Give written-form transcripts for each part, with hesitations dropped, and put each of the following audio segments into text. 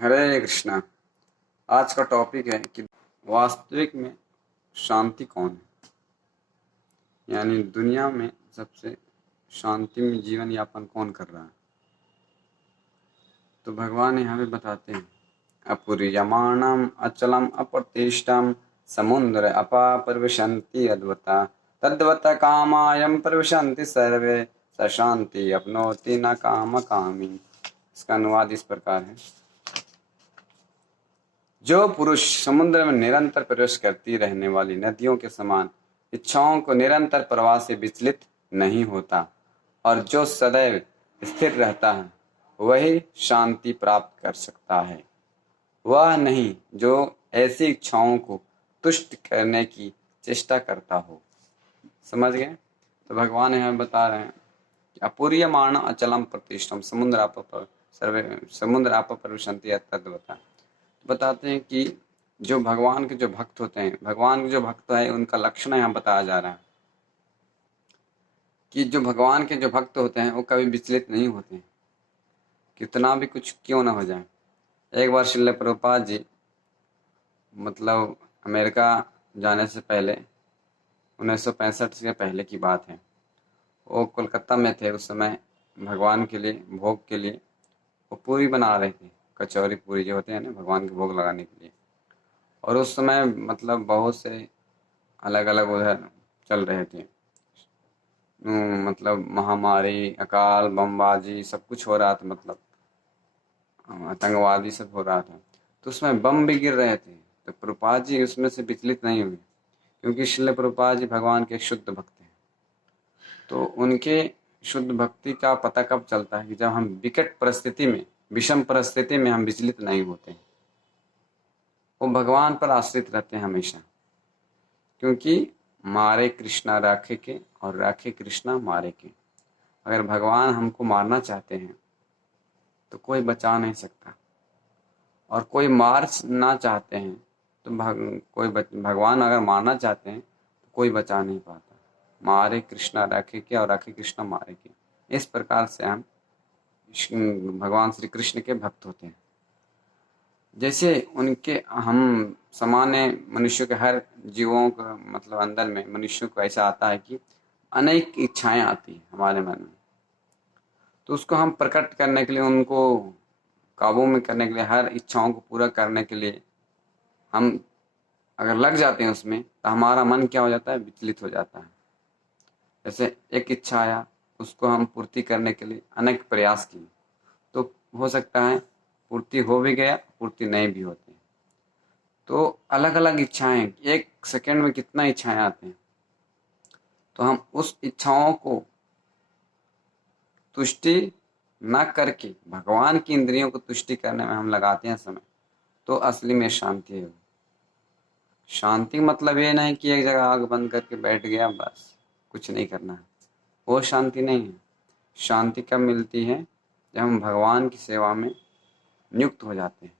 हरे कृष्णा। आज का टॉपिक है कि वास्तविक में शांति कौन है, यानी दुनिया में सबसे शांति में जीवन यापन कौन कर रहा है। तो भगवान यहाँ पे बताते हैं, अपूर्यमाणम अचलम अप्रतिष्ठम समुद्र अपा प्रविशन्ति अद्वता तद्वता कामायम प्रविशन्ति सर्वे स शांति अपनोति न काम कामी। इसका अनुवाद इस प्रकार है, जो पुरुष समुद्र में निरंतर प्रवेश करती रहने वाली नदियों के समान इच्छाओं को निरंतर प्रवाह से विचलित नहीं होता और जो सदैव स्थिर रहता है, वही शांति प्राप्त कर सकता है। वह नहीं जो ऐसी इच्छाओं को तुष्ट करने की चेष्टा करता हो। समझ गए? तो भगवान यहाँ बता रहे हैं कि अपूर्यमाण अचलम प्रतिष्ठम समुद्र आप प्रविशन्ति तद्वता। बताते हैं कि जो भगवान के जो भक्त होते हैं, भगवान के जो भक्त है उनका लक्षण यहाँ बताया जा रहा है कि जो भगवान के जो भक्त होते हैं वो कभी विचलित नहीं होते हैं, कितना भी कुछ क्यों ना हो जाए। एक बार श्रील प्रभुपाद जी मतलब अमेरिका जाने से पहले 1965 से पहले की बात है, वो कोलकाता में थे। उस समय भगवान के लिए भोग के लिए वो पूरी बना रहे थे, कचौरी पूरी जो होते हैं ना भगवान के भोग लगाने के लिए। और उस समय मतलब बहुत से अलग अलग उधर चल रहे थे, मतलब महामारी, अकाल, बमबाजी सब कुछ हो रहा था, मतलब आतंकवादी सब हो रहा था। तो उसमें बम भी गिर रहे थे। तो प्रभुपाद जी उसमें से विचलित नहीं हुए, क्योंकि श्रील प्रभुपाद जी भगवान के शुद्ध भक्त हैं। तो उनके शुद्ध भक्ति का पता कब चलता है कि जब हम विकट परिस्थिति में, विषम परिस्थिति में हम विचलित नहीं होते। वो भगवान पर आश्रित रहते हैं हमेशा, क्योंकि मारे कृष्णा राखे के और राखे कृष्णा मारे के। अगर भगवान हमको मारना चाहते हैं तो कोई बचा नहीं सकता, और कोई मार ना चाहते हैं तो भगवान अगर मारना चाहते हैं तो कोई बचा नहीं पाता। मारे कृष्णा राखे के और राखे कृष्णा मारे के, इस प्रकार से हम भगवान श्री कृष्ण के भक्त होते हैं। जैसे उनके हम सामान्य मनुष्यों के, हर जीवों का मतलब अंदर में मनुष्यों को ऐसा आता है कि अनेक इच्छाएं आती हैं हमारे मन में। तो उसको हम प्रकट करने के लिए, उनको काबू में करने के लिए, हर इच्छाओं को पूरा करने के लिए हम अगर लग जाते हैं उसमें, तो हमारा मन क्या हो जाता है, विचलित हो जाता है। जैसे एक इच्छा आया, उसको हम पूर्ति करने के लिए अनेक प्रयास किए, तो हो सकता है पूर्ति हो भी गया, पूर्ति नहीं भी होती। तो अलग अलग इच्छाएं, एक सेकंड में कितना इच्छाएं आते हैं। तो हम उस इच्छाओं को तुष्टि न करके भगवान की इंद्रियों को तुष्टि करने में हम लगाते हैं समय, तो असली में शांति है। शांति मतलब ये नहीं कि एक जगह आग बंद करके बैठ गया बस कुछ नहीं करना है, वो शांति नहीं है। शांति कब मिलती है, जब हम भगवान की सेवा में नियुक्त हो जाते हैं,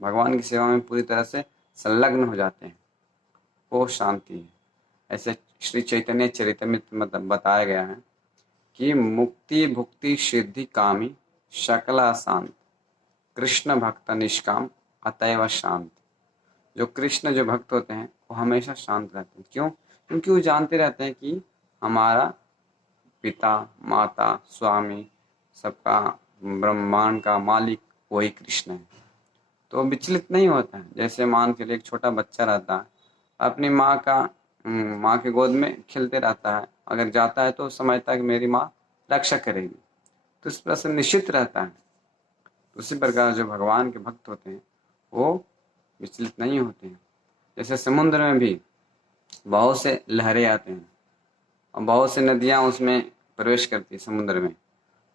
भगवान की सेवा में पूरी तरह से संलग्न हो जाते हैं, वो शांति है। ऐसे श्री चैतन्य चरितमृत मतलब बताया गया है कि मुक्ति भुक्ति सिद्धि कामी सकला शांत कृष्ण भक्त निष्काम अतएव शांत। जो कृष्ण जो भक्त होते हैं वो हमेशा शांत रहते हैं। क्यों? क्योंकि वो जानते रहते हैं कि हमारा पिता, माता, स्वामी, सबका ब्रह्मांड का मालिक वही कृष्ण है। तो विचलित नहीं होता है। जैसे मान के लिए एक छोटा बच्चा रहता है, अपनी माँ के गोद में खेलते रहता है, अगर जाता है तो समझता है कि मेरी माँ रक्षा करेगी, तो इस तरह से निश्चित रहता है। उसी प्रकार जो भगवान के भक्त होते हैं वो विचलित नहीं होते हैं। जैसे समुद्र में भी बहुत से लहरें आते हैं और बहुत से नदियाँ उसमें प्रवेश करती है समुद्र में,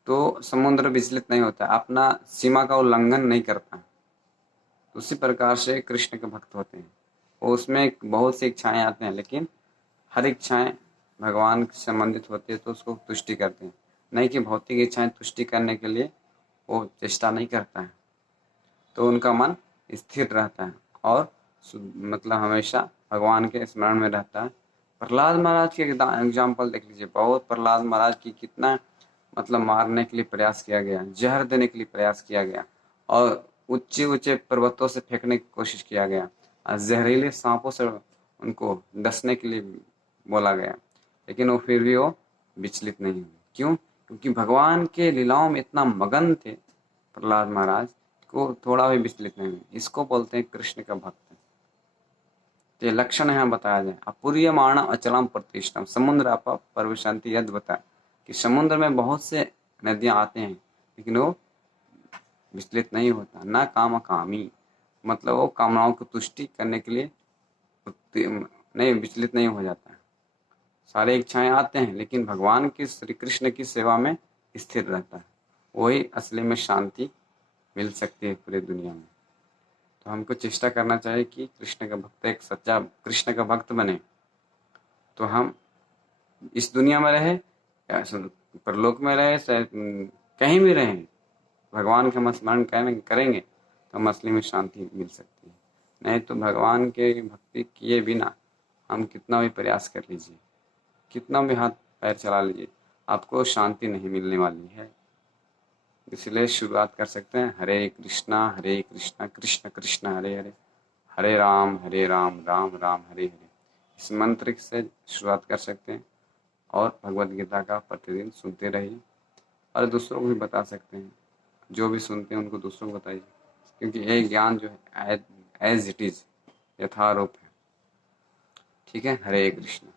तो समुद्र विचलित नहीं होता, अपना सीमा का उल्लंघन नहीं करता। तो उसी प्रकार से कृष्ण के भक्त होते हैं, वो उसमें बहुत सी इच्छाएं आते हैं, लेकिन हर इच्छाएं भगवान से संबंधित होती है तो उसको तुष्टि करते हैं, नहीं कि भौतिक इच्छाएं तुष्टि करने के लिए वो चेष्टा नहीं करता है। तो उनका मन स्थिर रहता है और मतलब हमेशा भगवान के स्मरण में रहता है। प्रहलाद महाराज के एग्जाम्पल देख लीजिए, बहुत प्रहलाद महाराज की कितना मतलब मारने के लिए प्रयास किया गया, जहर देने के लिए प्रयास किया गया, और ऊंचे ऊंचे पर्वतों से फेंकने की कोशिश किया गया और जहरीले सांपों से उनको डसने के लिए बोला गया, लेकिन वो फिर भी वो विचलित नहीं हुए। क्यों? क्योंकि भगवान के लीलाओं में इतना मगन थे प्रहलाद महाराज को थोड़ा भी विचलित नहीं हुए। इसको बोलते हैं कृष्ण का भक्त। ये लक्षण यहाँ बताया जाए। अपूर्यमाण अचलम प्रतिष्ठम समुद्र अप परविशंति यद बताया कि समुद्र में बहुत से नदियां आते हैं लेकिन वो विचलित नहीं होता। न काम कामी मतलब वो कामनाओं को तुष्टि करने के लिए नहीं विचलित नहीं हो जाता है। सारे इच्छाएं आते हैं लेकिन भगवान की श्री कृष्ण की सेवा में स्थिर रहता है। वही असली में शांति मिल सकती है पूरी दुनिया में। तो हमको चेष्टा करना चाहिए कि कृष्ण का भक्त एक सच्चा कृष्ण का भक्त बने, तो हम इस दुनिया में रहे या परलोक में रहे, कहीं भी रहें, भगवान का हम स्मरण करेंगे तो हम असली में शांति मिल सकती है। नहीं तो भगवान के भक्ति किए बिना हम कितना भी प्रयास कर लीजिए, कितना भी हाथ पैर चला लीजिए, आपको शांति नहीं मिलने वाली है। इसलिए शुरुआत कर सकते हैं हरे कृष्णा कृष्ण कृष्ण हरे हरे, हरे राम राम राम हरे हरे। इस मंत्र से शुरुआत कर सकते हैं और भगवत गीता का प्रतिदिन सुनते रहिए और दूसरों को भी बता सकते हैं। जो भी सुनते हैं उनको दूसरों को बताइए, क्योंकि ये ज्ञान जो है एज इट इज यथारूप है। ठीक है, हरे कृष्ण।